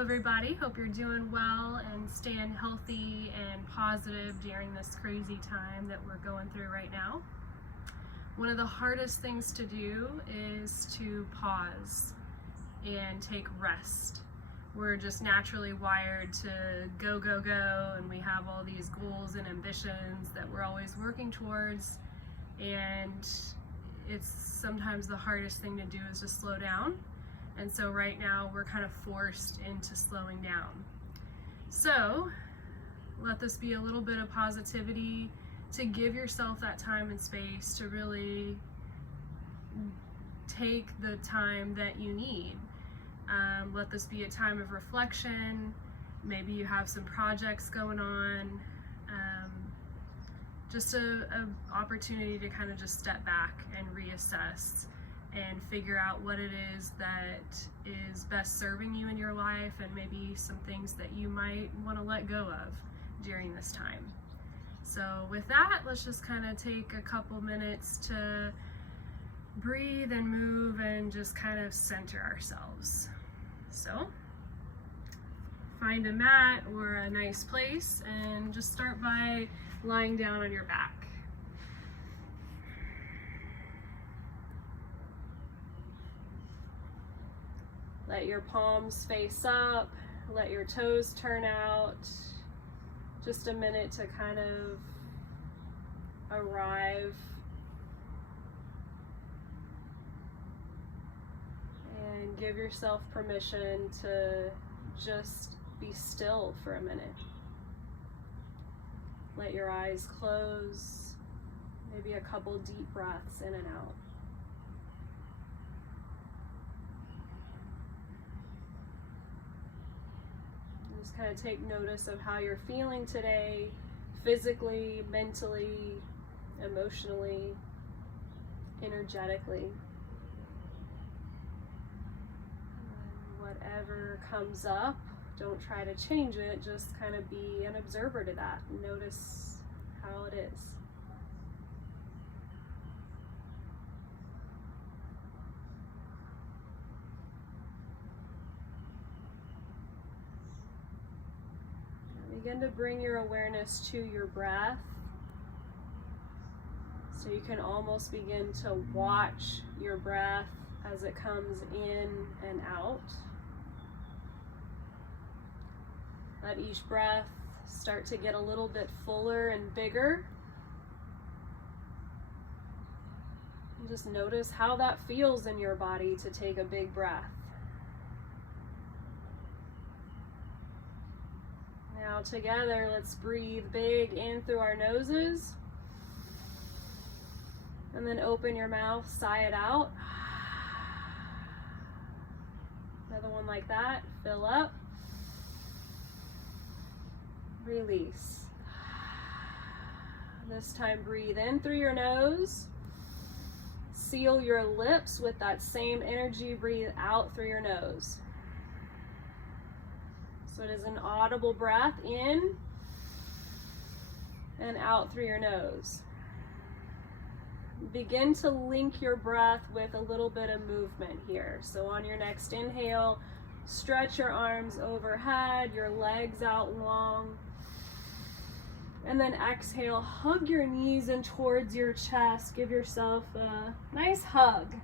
Hello everybody, hope you're doing well and staying healthy and positive during this crazy time that we're going through right now. One of the hardest things to do is to pause and take rest. We're just naturally wired to go, go, go, and we have all these goals and ambitions that we're always working towards, and it's sometimes the hardest thing to do is to slow down. And so right now we're kind of forced into slowing down. So let this be a little bit of positivity to give yourself that time and space to really take the time that you need. Let this be a time of reflection. Maybe you have some projects going on. Just a opportunity to kind of just step back and reassess and figure out what it is that is best serving you in your life, and maybe some things that you might want to let go of during this time. So with that, let's just kind of take a couple minutes to breathe and move and just kind of center ourselves. So find a mat or a nice place and just start by lying down on your back. Let your palms face up, let your toes turn out. Just a minute to kind of arrive and give yourself permission to just be still for a minute. Let your eyes close, maybe a couple deep breaths in and out. Just kind of take notice of how you're feeling today, physically, mentally, emotionally, energetically. Whatever comes up, don't try to change it, just kind of be an observer to that. Notice how it is. Begin to bring your awareness to your breath. So you can almost begin to watch your breath as it comes in and out. Let each breath start to get a little bit fuller and bigger. And just notice how that feels in your body to take a big breath. Now together, let's breathe big in through our noses. And then open your mouth, sigh it out. Another one like that. Fill up. Release. This time, breathe in through your nose. Seal your lips with that same energy. Breathe out through your nose. So it is an audible breath in and out through your nose. Begin to link your breath with a little bit of movement here. So on your next inhale, stretch your arms overhead, your legs out long. And then exhale, hug your knees in towards your chest. Give yourself a nice hug.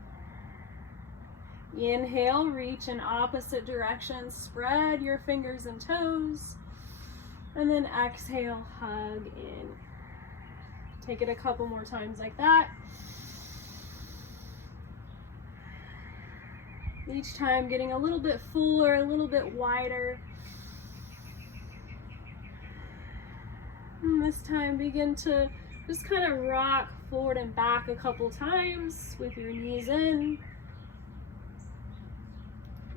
Inhale, reach in opposite direction, spread your fingers and toes, and then exhale, hug in. Take it a couple more times like that. Each time getting a little bit fuller, a little bit wider. And this time begin to just kind of rock forward and back a couple times with your knees in.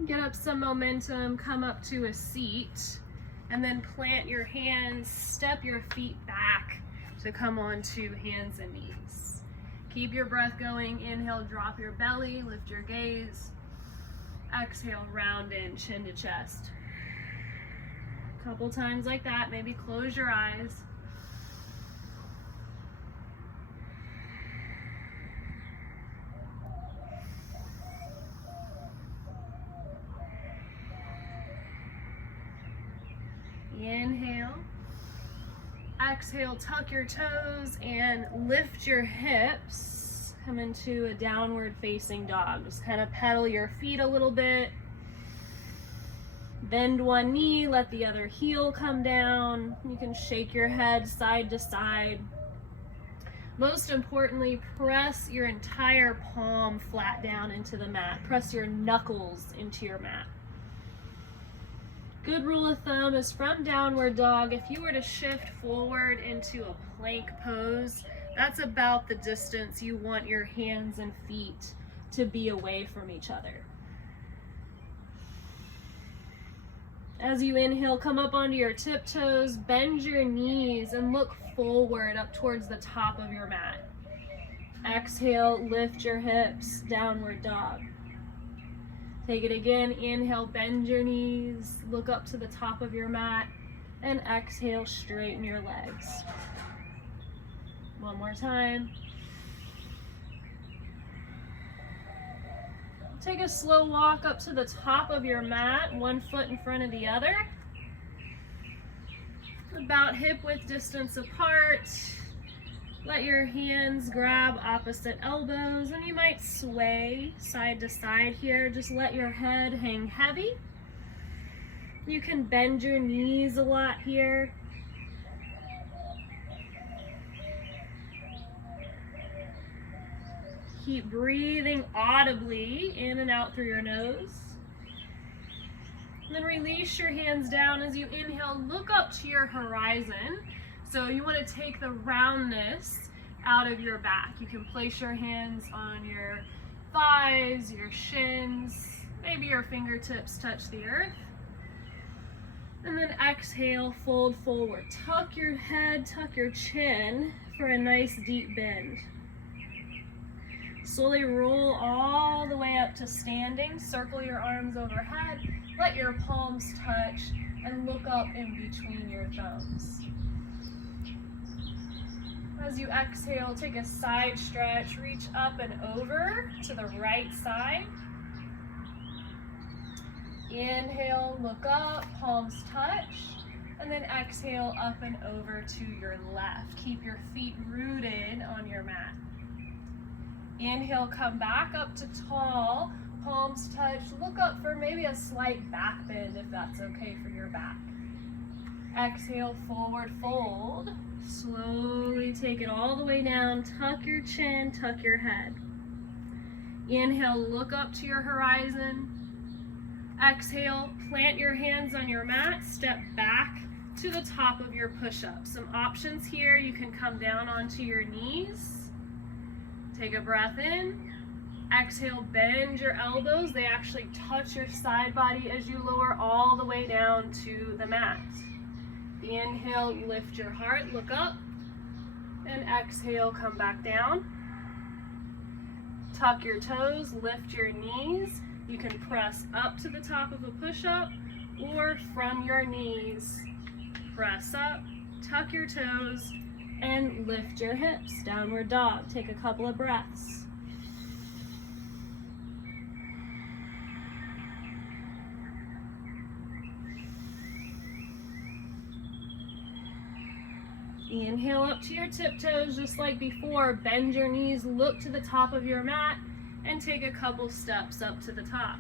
Get up some momentum, come up to a seat, and then plant your hands, step your feet back to come onto hands and knees. Keep your breath going. Inhale, drop your belly, lift your gaze. Exhale, round in, chin to chest. A couple times like that, maybe close your eyes. Inhale. Exhale, tuck your toes and lift your hips. Come into a downward facing dog. Just kind of pedal your feet a little bit. Bend one knee, let the other heel come down. You can shake your head side to side. Most importantly, press your entire palm flat down into the mat. Press your knuckles into your mat. Good rule of thumb is from downward dog, if you were to shift forward into a plank pose, that's about the distance you want your hands and feet to be away from each other. As you inhale, come up onto your tiptoes, bend your knees, and look forward up towards the top of your mat. Exhale, lift your hips, downward dog. Take it again, inhale, bend your knees, look up to the top of your mat, and exhale, straighten your legs. One more time. Take a slow walk up to the top of your mat, one foot in front of the other. About hip width distance apart. Let your hands grab opposite elbows, and you might sway side to side here. Just let your head hang heavy. You can bend your knees a lot here. Keep breathing audibly in and out through your nose. And then release your hands down as you inhale. Look up to your horizon. So you want to take the roundness out of your back. You can place your hands on your thighs, your shins, maybe your fingertips touch the earth. And then exhale, fold forward. Tuck your head, tuck your chin for a nice deep bend. Slowly roll all the way up to standing. Circle your arms overhead. Let your palms touch and look up in between your thumbs. As you exhale, take a side stretch, reach up and over to the right side. Inhale, look up, palms touch, and then exhale up and over to your left. Keep your feet rooted on your mat. Inhale, come back up to tall, palms touch, look up for maybe a slight back bend if that's okay for your back. Exhale, forward fold. Slowly take it all the way down, tuck your chin, tuck your head. Inhale, look up to your horizon. Exhale, plant your hands on your mat, step back to the top of your push-up. Some options here, you can come down onto your knees. Take a breath in. Exhale, bend your elbows. They actually touch your side body as you lower all the way down to the mat. Inhale, lift your heart, look up, and exhale, come back down. Tuck your toes, lift your knees. You can press up to the top of a push-up, or from your knees, press up, tuck your toes, and lift your hips. Downward dog. Take a couple of breaths. Inhale up to your tiptoes just like before. Bend your knees, look to the top of your mat, and take a couple steps up to the top.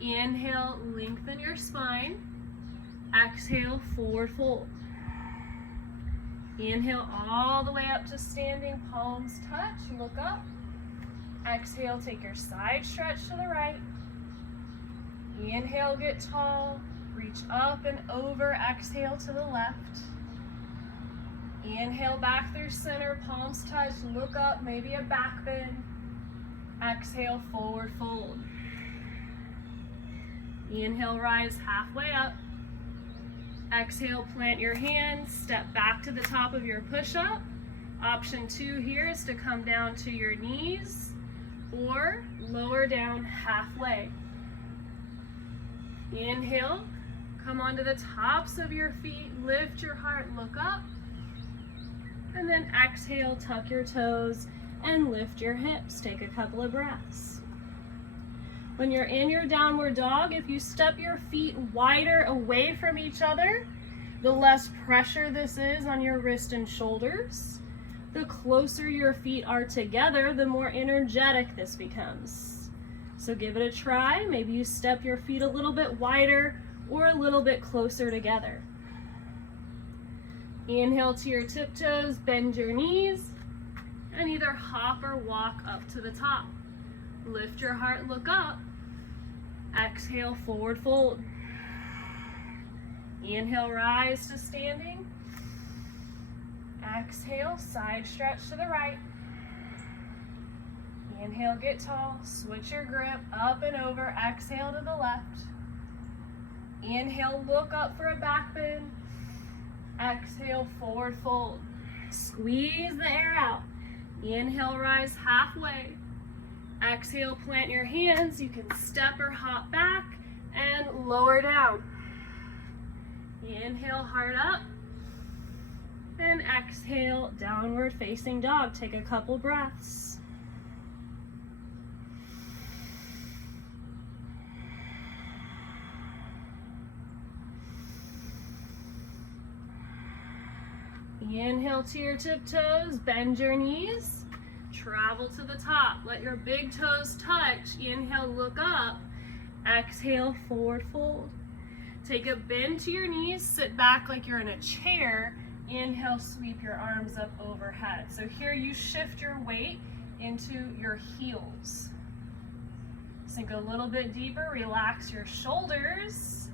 Inhale, lengthen your spine. Exhale, forward fold. Inhale all the way up to standing, palms touch, look up. Exhale, take your side stretch to the right. Inhale, get tall, reach up and over, exhale to the left. Inhale back through center, palms touch, look up, maybe a back bend. Exhale, forward fold. Inhale, rise halfway up. Exhale, plant your hands, step back to the top of your push-up. Option 2 here is to come down to your knees or lower down halfway. Inhale, come onto the tops of your feet, lift your heart, look up. And then exhale, tuck your toes and lift your hips. Take a couple of breaths. When you're in your downward dog, if you step your feet wider away from each other, The less pressure this is on your wrist and shoulders, the closer your feet are together, the more energetic this becomes. So give it a try. Maybe you step your feet a little bit wider or a little bit closer together. Inhale to your tiptoes, bend your knees, and either hop or walk up to the top. Lift your heart, look up. Exhale, forward fold. Inhale, rise to standing. Exhale, side stretch to the right. Inhale, get tall, switch your grip, up and over, exhale to the left. Inhale, look up for a back bend. Exhale, forward fold. Squeeze the air out. Inhale, rise halfway. Exhale, plant your hands. You can step or hop back and lower down. Inhale, heart up. And exhale, downward facing dog. Take a couple breaths. Inhale to your tiptoes, bend your knees, travel to the top. Let your big toes touch. Inhale, look up. Exhale, forward fold. Take a bend to your knees, sit back like you're in a chair. Inhale, sweep your arms up overhead. So here you shift your weight into your heels. Sink a little bit deeper, relax your shoulders.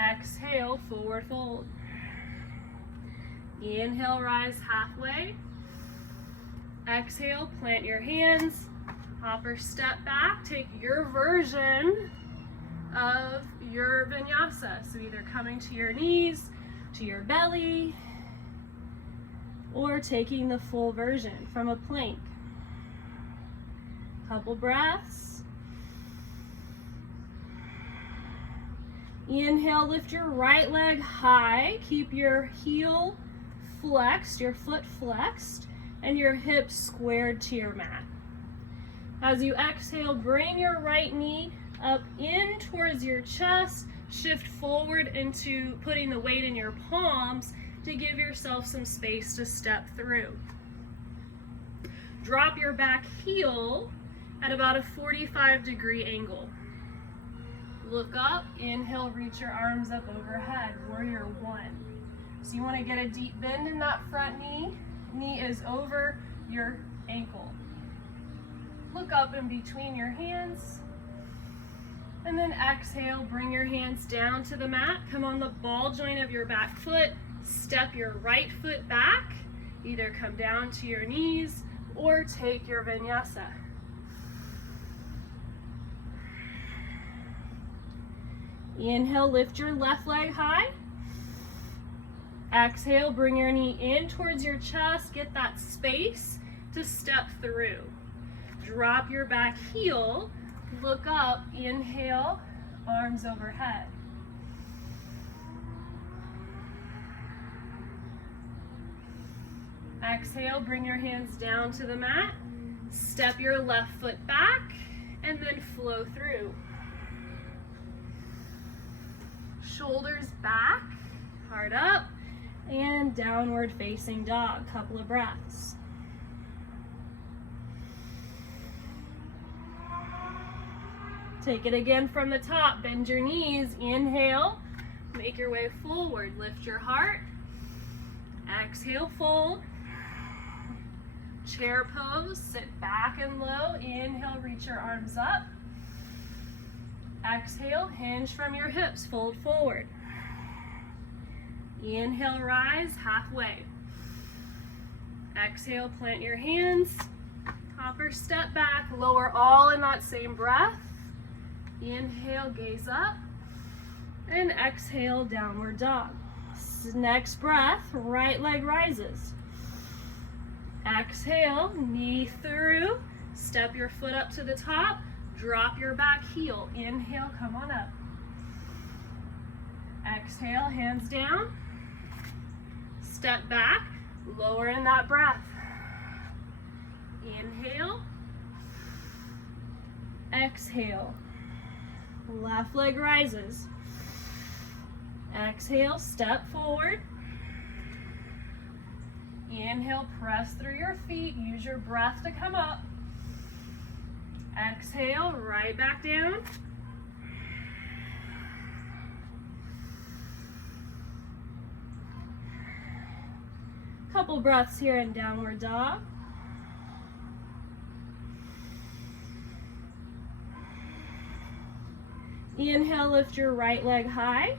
Exhale, forward fold. Inhale, rise halfway. Exhale, plant your hands. Hop or step back. Take your version of your vinyasa. So either coming to your knees, to your belly, or taking the full version from a plank. Couple breaths. Inhale, lift your right leg high. Keep your heel flexed, your foot flexed, and your hips squared to your mat. As you exhale, bring your right knee up in towards your chest. Shift forward into putting the weight in your palms to give yourself some space to step through. Drop your back heel at about a 45-degree angle. Look up, inhale, reach your arms up overhead, warrior one. So you want to get a deep bend in that front knee. Knee is over your ankle. Look up in between your hands. And then exhale, bring your hands down to the mat. Come on the ball joint of your back foot. Step your right foot back. Either come down to your knees or take your vinyasa. Inhale, lift your left leg high. Exhale, bring your knee in towards your chest. Get that space to step through. Drop your back heel. Look up. Inhale, arms overhead. Exhale, bring your hands down to the mat. Step your left foot back and then flow through. Shoulders back, heart up, and downward facing dog. Couple of breaths. Take it again from the top. Bend your knees. Inhale. Make your way forward. Lift your heart. Exhale, fold. Chair pose. Sit back and low. Inhale, reach your arms up. Exhale, hinge from your hips, fold forward. Inhale, rise halfway. Exhale, plant your hands. Hop or step back, lower all in that same breath. Inhale, gaze up. And exhale, downward dog. Next breath, right leg rises. Exhale, knee through. Step your foot up to the top. Drop your back heel. Inhale, come on up. Exhale, hands down. Step back, lower in that breath. Inhale. Exhale. Left leg rises. Exhale, step forward. Inhale, press through your feet. Use your breath to come up. Exhale, right back down. Couple breaths here in downward dog. Inhale, lift your right leg high.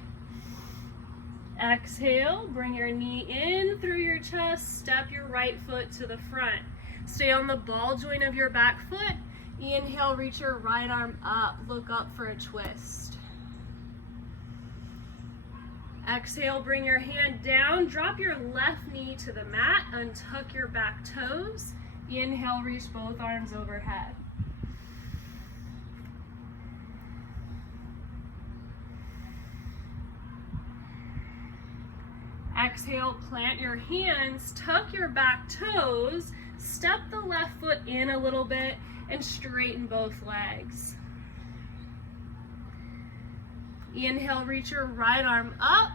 Exhale, bring your knee in through your chest, step your right foot to the front. Stay on the ball joint of your back foot. Inhale, reach your right arm up, look up for a twist. Exhale, bring your hand down, drop your left knee to the mat, untuck your back toes. Inhale, reach both arms overhead. Exhale, plant your hands, tuck your back toes, step the left foot in a little bit, and straighten both legs. Inhale, reach your right arm up,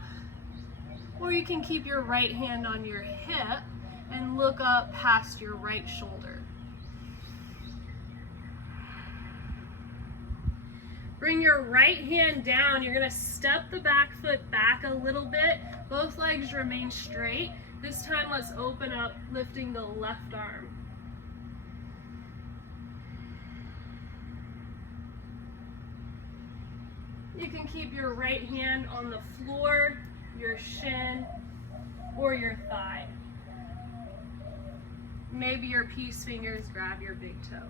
or you can keep your right hand on your hip and look up past your right shoulder. Bring your right hand down. You're going to step the back foot back a little bit. Both legs remain straight. This time, let's open up, lifting the left arm. You can keep your right hand on the floor, your shin, or your thigh. Maybe your peace fingers grab your big toe.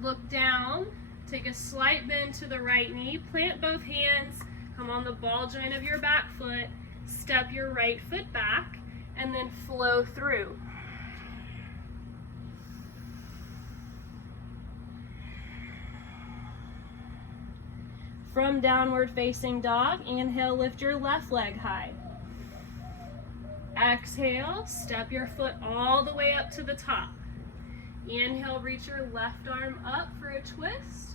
Look down, take a slight bend to the right knee, plant both hands, come on the ball joint of your back foot, step your right foot back, and then flow through. From downward facing dog, inhale, lift your left leg high. Exhale, step your foot all the way up to the top. Inhale, reach your left arm up for a twist.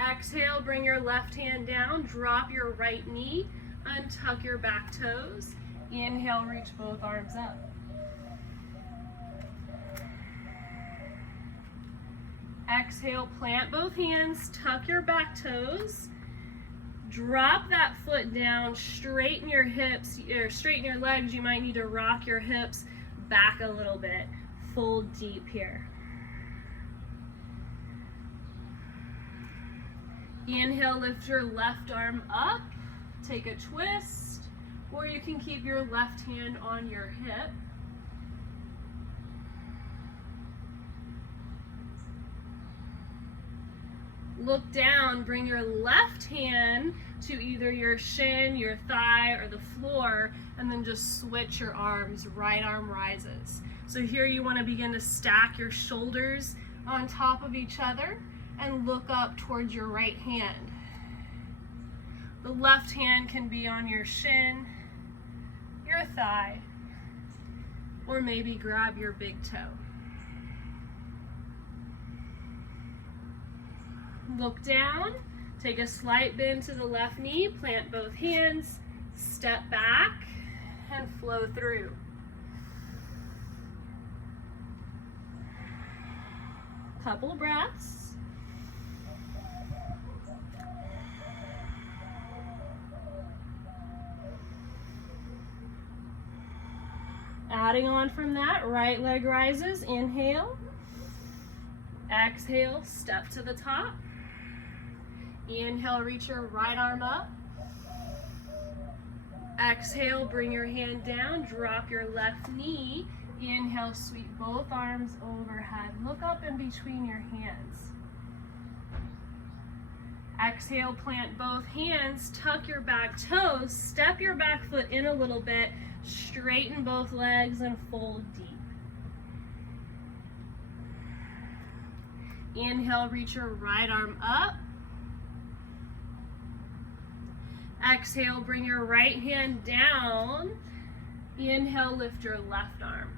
Exhale, bring your left hand down, drop your right knee, untuck your back toes. Inhale, reach both arms up. Exhale, plant both hands, tuck your back toes. Drop that foot down, straighten your hips, or straighten your legs. You might need to rock your hips back a little bit. Fold deep here. Inhale, lift your left arm up, take a twist, or you can keep your left hand on your hip. Look down, bring your left hand to either your shin, your thigh, or the floor, and then just switch your arms. Right arm rises. So here you want to begin to stack your shoulders on top of each other and look up towards your right hand. The left hand can be on your shin, your thigh, or maybe grab your big toe. Look down, take a slight bend to the left knee, plant both hands, step back, and flow through. Couple breaths. Adding on from that, right leg rises, inhale. Exhale, step to the top. Inhale, reach your right arm up. Exhale, bring your hand down, drop your left knee. Inhale, sweep both arms overhead. Look up in between your hands. Exhale, plant both hands, tuck your back toes, step your back foot in a little bit, straighten both legs and fold deep. Inhale, reach your right arm up. Exhale, bring your right hand down. Inhale, lift your left arm.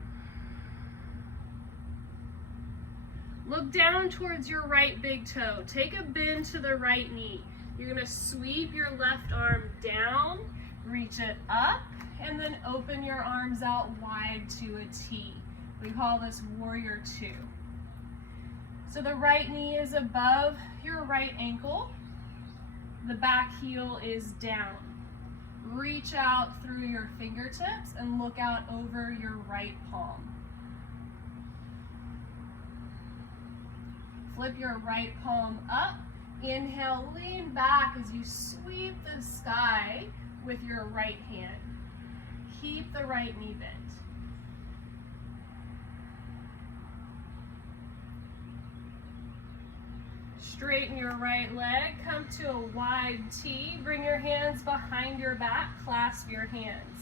Look down towards your right big toe. Take a bend to the right knee. You're gonna sweep your left arm down, reach it up, and then open your arms out wide to a T. We call this warrior two. So the right knee is above your right ankle. The back heel is down. Reach out through your fingertips and look out over your right palm. Flip your right palm up. Inhale, lean back as you sweep the sky with your right hand. Keep the right knee bent. Straighten your right leg, come to a wide T. Bring your hands behind your back, clasp your hands.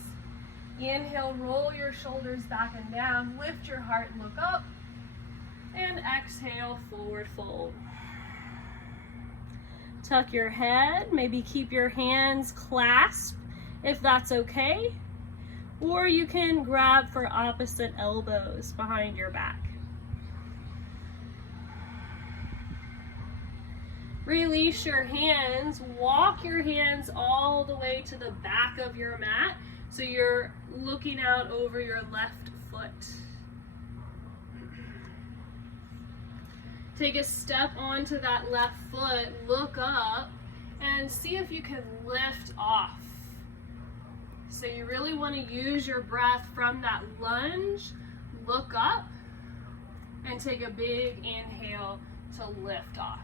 Inhale, roll your shoulders back and down, lift your heart and look up. And exhale, forward fold. Tuck your head, maybe keep your hands clasped if that's okay. Or you can grab for opposite elbows behind your back. Release your hands, walk your hands all the way to the back of your mat so you're looking out over your left foot. Take a step onto that left foot, look up, and see if you can lift off. So you really want to use your breath from that lunge, look up, and take a big inhale to lift off.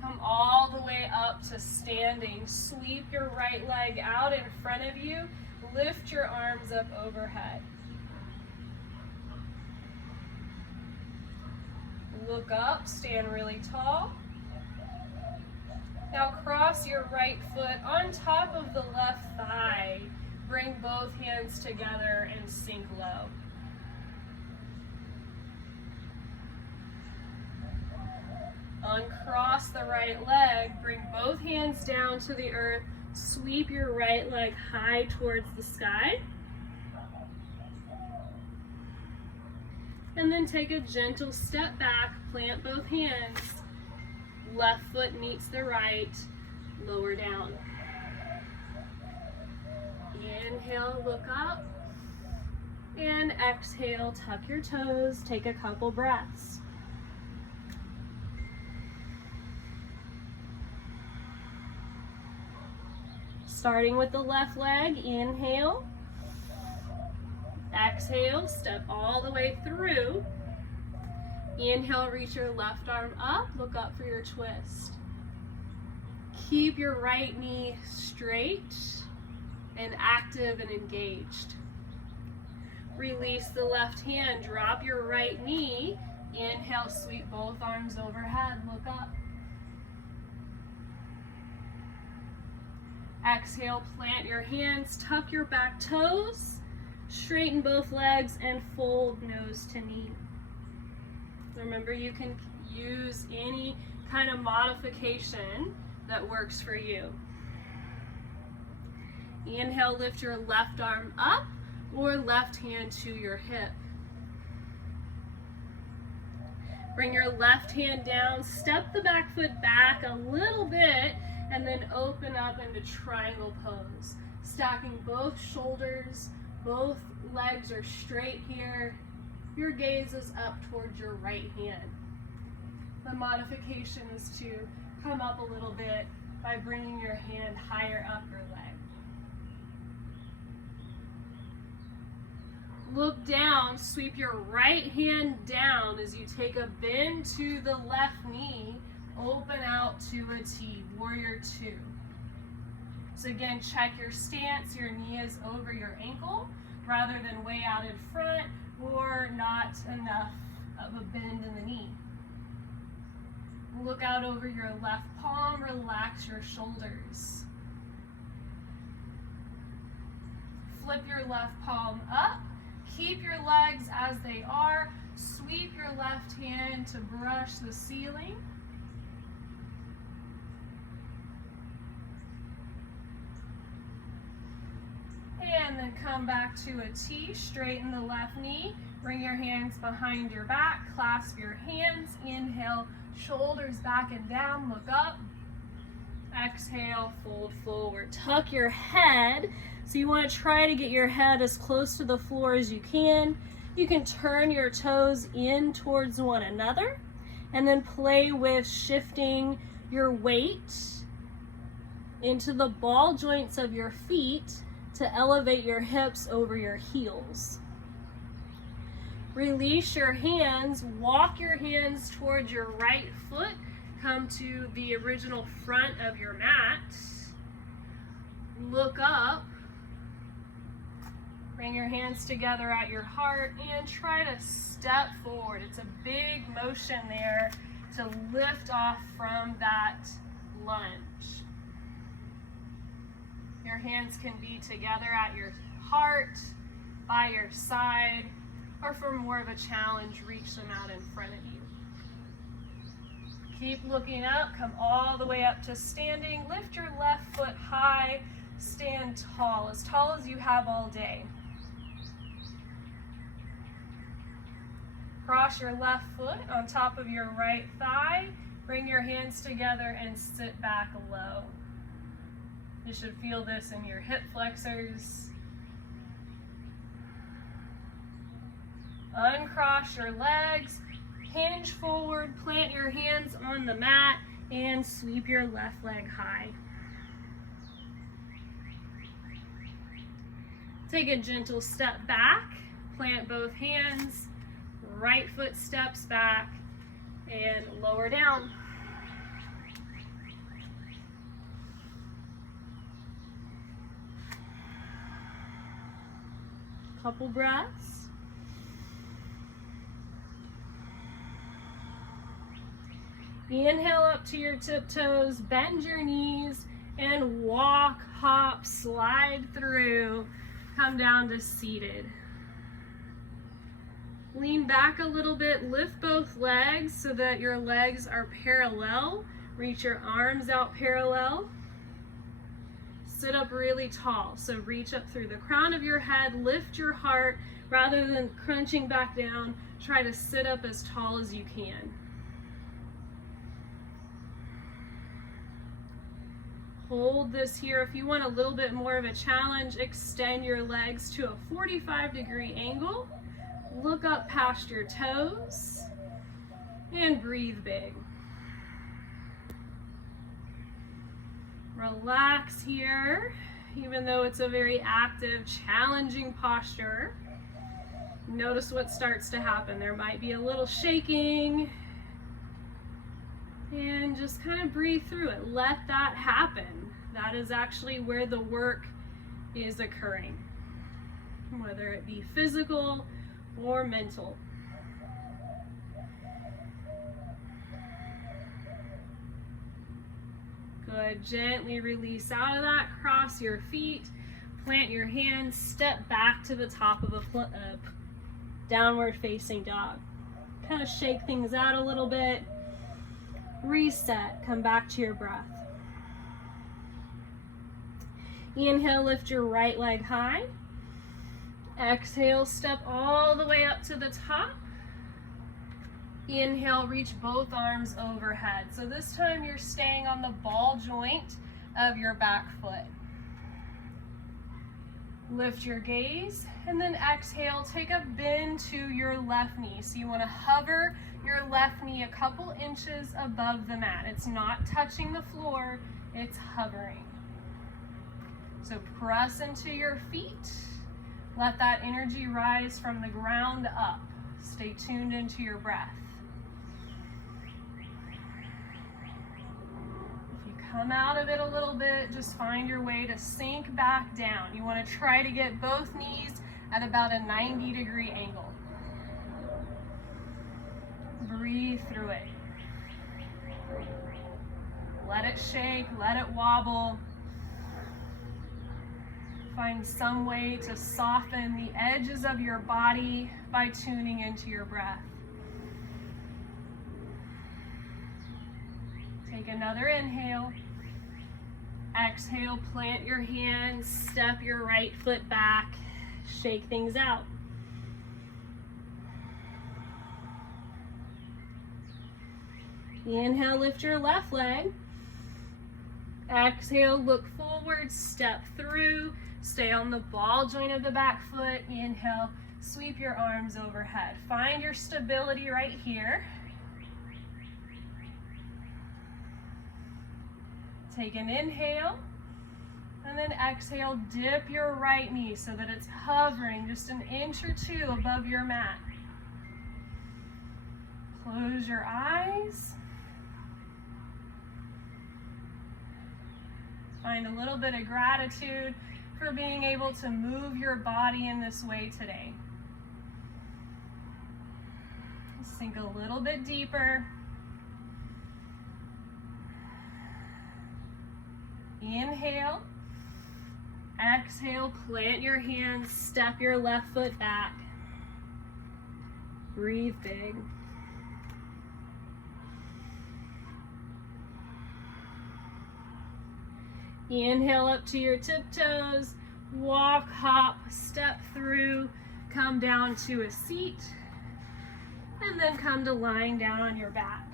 Come all the way up to standing. Sweep your right leg out in front of you. Lift your arms up overhead. Look up, stand really tall. Now cross your right foot on top of the left thigh. Bring both hands together and sink low. Uncross the right leg, bring both hands down to the earth, sweep your right leg high towards the sky. And then take a gentle step back, plant both hands. Left foot meets the right, lower down. Inhale, look up. And exhale, tuck your toes, take a couple breaths. Starting with the left leg, inhale. Exhale, step all the way through. Inhale, reach your left arm up, look up for your twist. Keep your right knee straight and active and engaged. Release the left hand, drop your right knee. Inhale, sweep both arms overhead, look up. Exhale, plant your hands, tuck your back toes, straighten both legs, and fold nose to knee. Remember, you can use any kind of modification that works for you. Inhale, lift your left arm up or left hand to your hip. Bring your left hand down, step the back foot back a little bit, and then open up into triangle pose. Stacking both shoulders, both legs are straight here. Your gaze is up towards your right hand. The modification is to come up a little bit by bringing your hand higher up your leg. Look down, sweep your right hand down as you take a bend to the left knee. Open out to a T, warrior two. So again, check your stance. Your knee is over your ankle rather than way out in front or not enough of a bend in the knee. Look out over your left palm, relax your shoulders. Flip your left palm up, keep your legs as they are, sweep your left hand to brush the ceiling. And and then come back to a T. Straighten the left knee. Bring your hands behind your back. Clasp your hands. Inhale, shoulders back and down. Look up. Exhale, fold forward. Tuck your head. So you want to try to get your head as close to the floor as you can. You can turn your toes in towards one another and then play with shifting your weight into the ball joints of your feet to elevate your hips over your heels. Release your hands, walk your hands towards your right foot, come to the original front of your mat, look up, bring your hands together at your heart and try to step forward. It's a big motion there to lift off from that lunge. Your hands can be together at your heart, by your side, or for more of a challenge, reach them out in front of you. Keep looking up, come all the way up to standing. Lift your left foot high, stand tall as you have all day. Cross your left foot on top of your right thigh. Bring your hands together and sit back low. You should feel this in your hip flexors. Uncross your legs, hinge forward, plant your hands on the mat, and sweep your left leg high. Take a gentle step back, plant both hands, right foot steps back, and lower down. Couple breaths. Inhale up to your tiptoes, bend your knees, and walk, hop, slide through. Come down to seated. Lean back a little bit, lift both legs so that your legs are parallel. Reach your arms out parallel. Sit up really tall, so reach up through the crown of your head, lift your heart. Rather than crunching back down, try to sit up as tall as you can. Hold this here. If you want a little bit more of a challenge, extend your legs to a 45-degree angle. Look up past your toes and breathe big. Relax here, even though it's a very active, challenging posture. Notice what starts to happen. There might be a little shaking, and just kind of breathe through it. Let that happen. That is actually where the work is occurring, whether it be physical or mental. Good. Gently release out of that. Cross your feet. Plant your hands. Step back to the top of a downward facing dog. Kind of shake things out a little bit. Reset. Come back to your breath. Inhale, lift your right leg high. Exhale, step all the way up to the top. Inhale, reach both arms overhead. So this time you're staying on the ball joint of your back foot. Lift your gaze, and then exhale, take a bend to your left knee. So you want to hover your left knee a couple inches above the mat. It's not touching the floor, it's hovering. So press into your feet. Let that energy rise from the ground up. Stay tuned into your breath. If you come out of it a little bit, just find your way to sink back down. You want to try to get both knees at about a 90-degree angle. Breathe through it. Let it shake, let it wobble. Find some way to soften the edges of your body by tuning into your breath. Take another inhale. Exhale, plant your hands, step your right foot back, shake things out. Inhale, lift your left leg. Exhale, look forward, step through, stay on the ball joint of the back foot. Inhale, sweep your arms overhead. Find your stability right here. Take an inhale, and then exhale, dip your right knee so that it's hovering just an inch or two above your mat. Close your eyes. Find a little bit of gratitude for being able to move your body in this way today. Sink a little bit deeper. Inhale. Exhale, plant your hands, step your left foot back. Breathe big. Inhale up to your tiptoes, walk, hop, step through, come down to a seat, and then come to lying down on your back.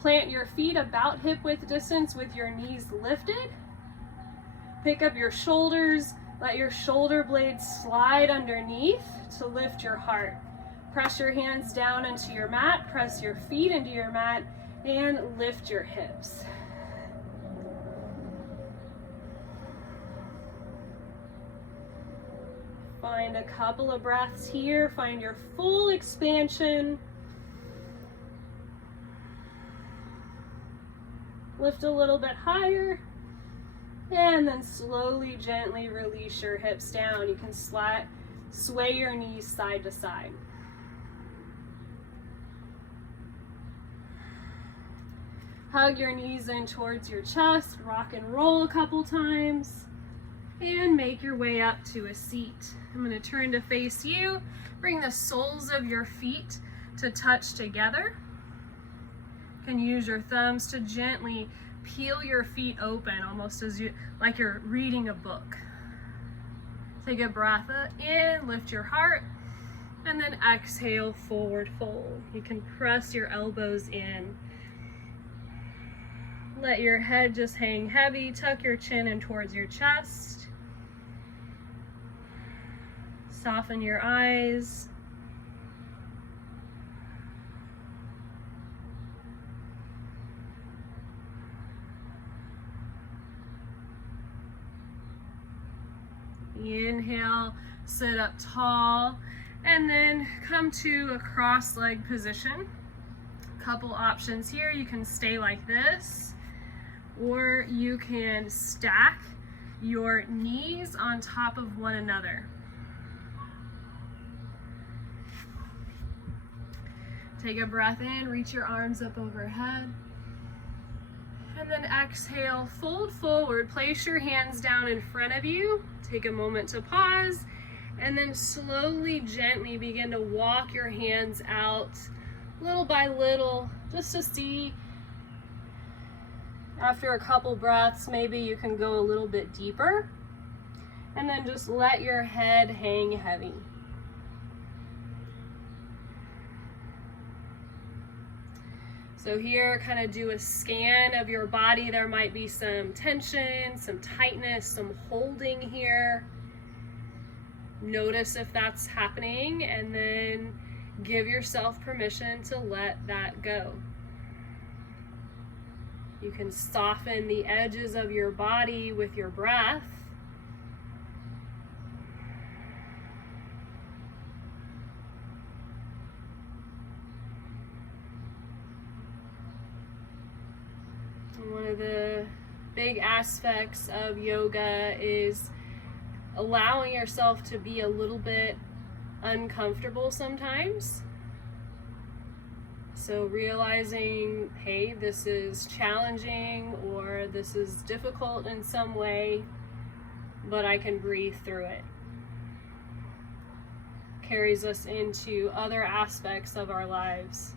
Plant your feet about hip width distance with your knees lifted. Pick up your shoulders, let your shoulder blades slide underneath to lift your heart. Press your hands down into your mat, press your feet into your mat, and lift your hips. Find a couple of breaths here. Find your full expansion. Lift a little bit higher. And then slowly, gently release your hips down. You can sway your knees side to side. Hug your knees in towards your chest. Rock and roll a couple times. And make your way up to a seat. I'm going to turn to face you. Bring the soles of your feet to touch together. You can use your thumbs to gently peel your feet open, almost as like you're reading a book. Take a breath in, lift your heart, and then exhale, forward fold. You can press your elbows in. Let your head just hang heavy. Tuck your chin in towards your chest. Soften your eyes. Inhale, sit up tall, and then come to a cross-legged position. Couple options here. You can stay like this, or you can stack your knees on top of one another. Take a breath in, reach your arms up overhead. And then exhale, fold forward, place your hands down in front of you. Take a moment to pause, and then slowly, gently begin to walk your hands out little by little, just to see, after a couple breaths, maybe you can go a little bit deeper. And then just let your head hang heavy. So here, kind of do a scan of your body. There might be some tension, some tightness, some holding here. Notice if that's happening, and then give yourself permission to let that go. You can soften the edges of your body with your breath. One of the big aspects of yoga is allowing yourself to be a little bit uncomfortable sometimes. So realizing, hey, this is challenging or this is difficult in some way, but I can breathe through it. Carries us into other aspects of our lives.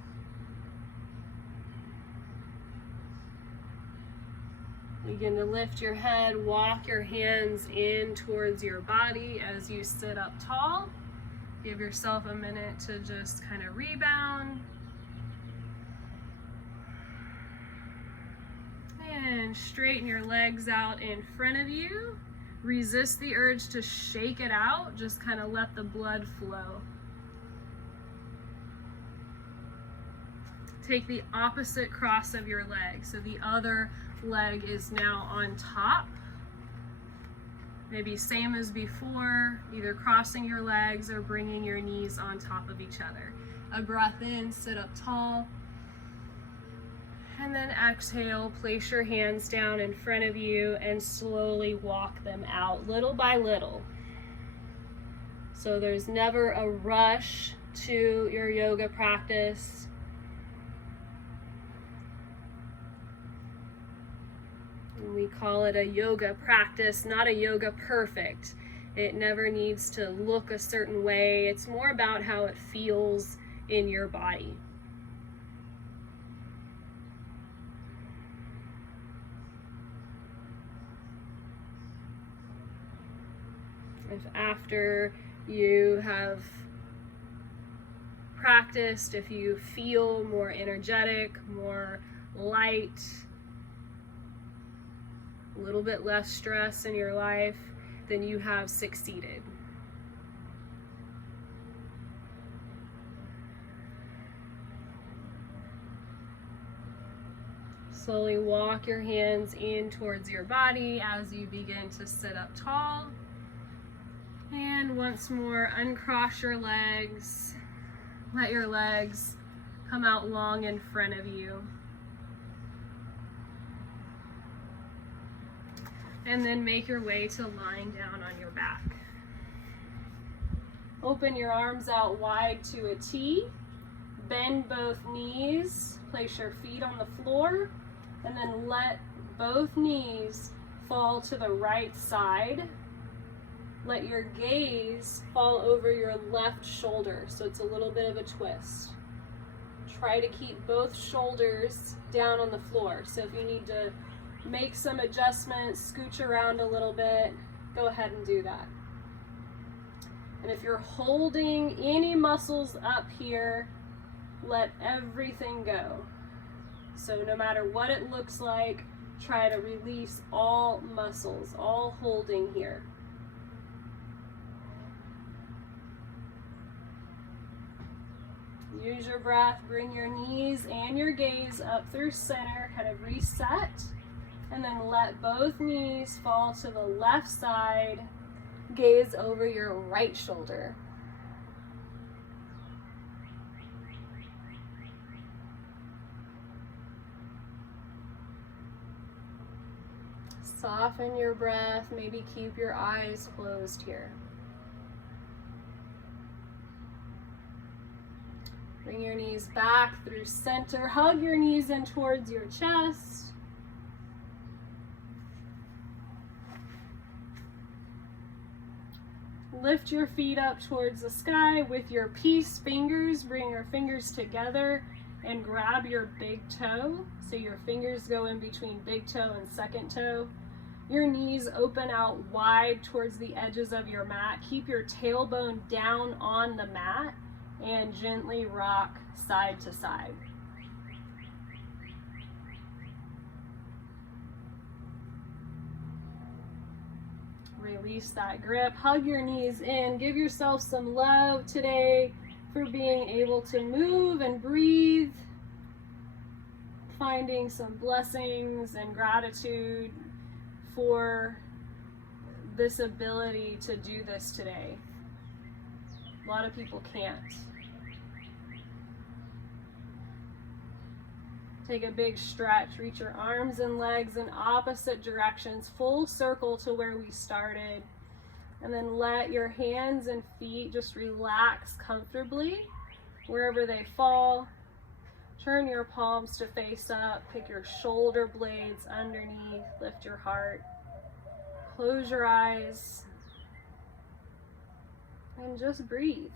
Begin to lift your head, walk your hands in towards your body as you sit up tall. Give yourself a minute to just kind of rebound. And straighten your legs out in front of you. Resist the urge to shake it out. Just kind of let the blood flow. Take the opposite cross of your leg. So the other leg is now on top. Maybe same as before, either crossing your legs or bringing your knees on top of each other. A breath in, sit up tall. And then exhale, place your hands down in front of you and slowly walk them out little by little. So there's never a rush to your yoga practice. We call it a yoga practice, not a yoga perfect. It never needs to look a certain way. It's more about how it feels in your body. If after you have practiced, if you feel more energetic, more light, a little bit less stress in your life, then you have succeeded. Slowly walk your hands in towards your body as you begin to sit up tall. And once more, uncross your legs. Let your legs come out long in front of you. And then make your way to lying down on your back. Open your arms out wide to a T. Bend both knees. Place your feet on the floor. And then let both knees fall to the right side. Let your gaze fall over your left shoulder, so it's a little bit of a twist. Try to keep both shoulders down on the floor. So if you need to make some adjustments, scooch around a little bit, go ahead and do that. And if you're holding any muscles up here, let everything go. So no matter what it looks like, try to release all muscles, all holding here. Use your breath, bring your knees and your gaze up through center, kind of reset, and then let both knees fall to the left side, gaze over your right shoulder. Soften your breath, maybe keep your eyes closed here. Bring your knees back through center. Hug your knees in towards your chest. Lift your feet up towards the sky with your peace fingers. Bring your fingers together and grab your big toe. So your fingers go in between big toe and second toe. Your knees open out wide towards the edges of your mat. Keep your tailbone down on the mat and gently rock side to side. Release that grip, hug your knees in, give yourself some love today for being able to move and breathe, finding some blessings and gratitude for this ability to do this today. A lot of people can't. Take a big stretch. Reach your arms and legs in opposite directions, full circle to where we started. And then let your hands and feet just relax comfortably wherever they fall. Turn your palms to face up. Pick your shoulder blades underneath. Lift your heart. Close your eyes. And just breathe.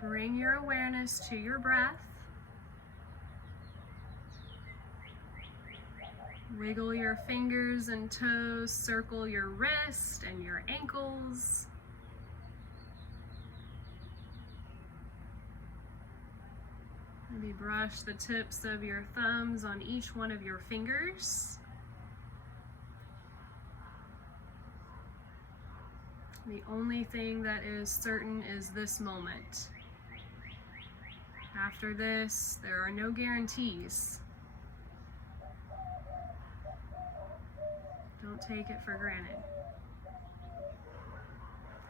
Bring your awareness to your breath. Wiggle your fingers and toes, circle your wrist and your ankles. Maybe brush the tips of your thumbs on each one of your fingers. The only thing that is certain is this moment. After this, there are no guarantees. Don't take it for granted.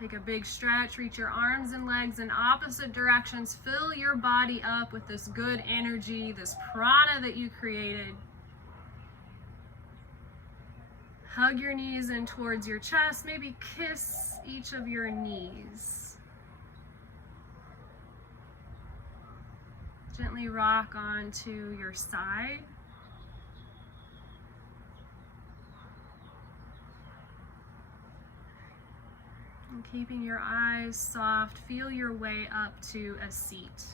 Take a big stretch, reach your arms and legs in opposite directions. Fill your body up with this good energy, this prana that you created. Hug your knees in towards your chest. Maybe kiss each of your knees. Gently rock onto your side. And keeping your eyes soft, feel your way up to a seat.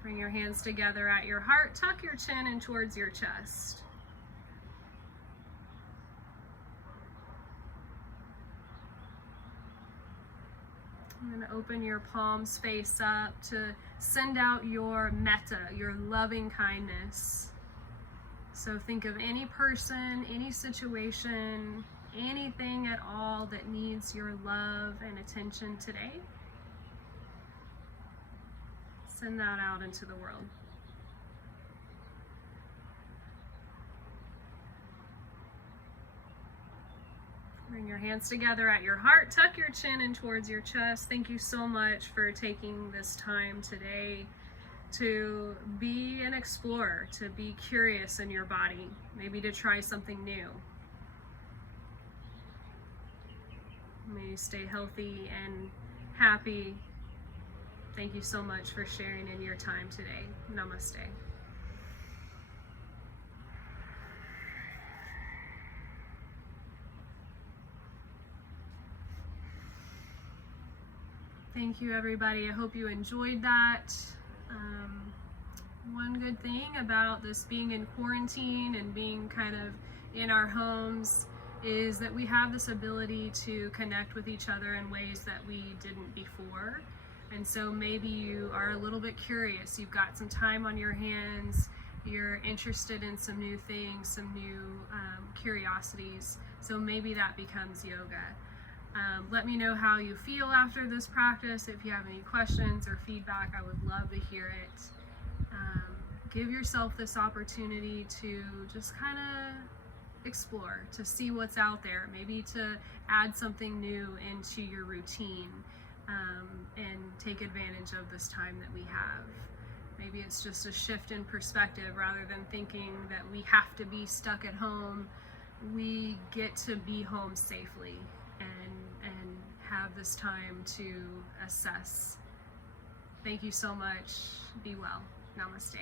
Bring your hands together at your heart. Tuck your chin in towards your chest. I'm going to open your palms face up to send out your metta, your loving kindness. So think of any person, any situation, anything at all that needs your love and attention today. Send that out into the world. Bring your hands together at your heart. Tuck your chin in towards your chest. Thank you so much for taking this time today to be an explorer, to be curious in your body, maybe to try something new. May you stay healthy and happy. Thank you so much for sharing in your time today. Namaste. Thank you, everybody. I hope you enjoyed that. One good thing about this being in quarantine and being kind of in our homes is that we have this ability to connect with each other in ways that we didn't before. And so maybe you are a little bit curious. You've got some time on your hands. You're interested in some new things, some new curiosities. So maybe that becomes yoga. Let me know how you feel after this practice. If you have any questions or feedback, I would love to hear it. Give yourself this opportunity to just kind of explore, to see what's out there, maybe to add something new into your routine, and take advantage of this time that we have. Maybe it's just a shift in perspective. Rather than thinking that we have to be stuck at home, we get to be home safely and have this time to assess. Thank you so much. Be well. Namaste.